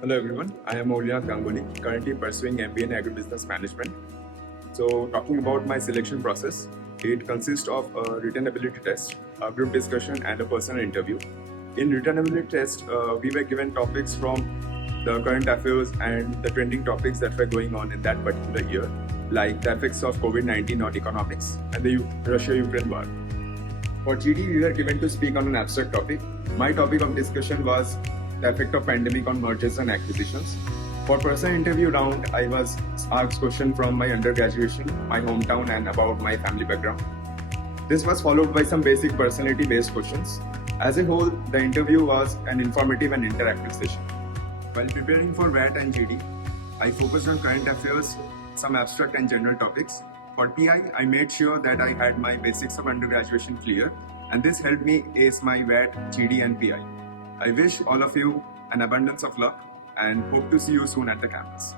Hello everyone, I am Oliath Ganguly, currently pursuing MBA in Agribusiness Management. So talking about my selection process, it consists of a written ability test, a group discussion and a personal interview. In written ability test, we were given topics from the current affairs and the trending topics that were going on in that particular year, like the effects of COVID-19 on economics and the Russia-Ukraine war. For GD, we were given to speak on an abstract topic. My topic of discussion was the effect of pandemic on mergers and acquisitions. For personal interview round, I was asked questions from my undergraduation, my hometown, and about my family background. This was followed by some basic personality-based questions. As a whole, the interview was an informative and interactive session. While preparing for VAT and GD, I focused on current affairs, some abstract and general topics. For PI, I made sure that I had my basics of undergraduation clear, and this helped me ace my VAT, GD, and PI. I wish all of you an abundance of luck and hope to see you soon at the campus.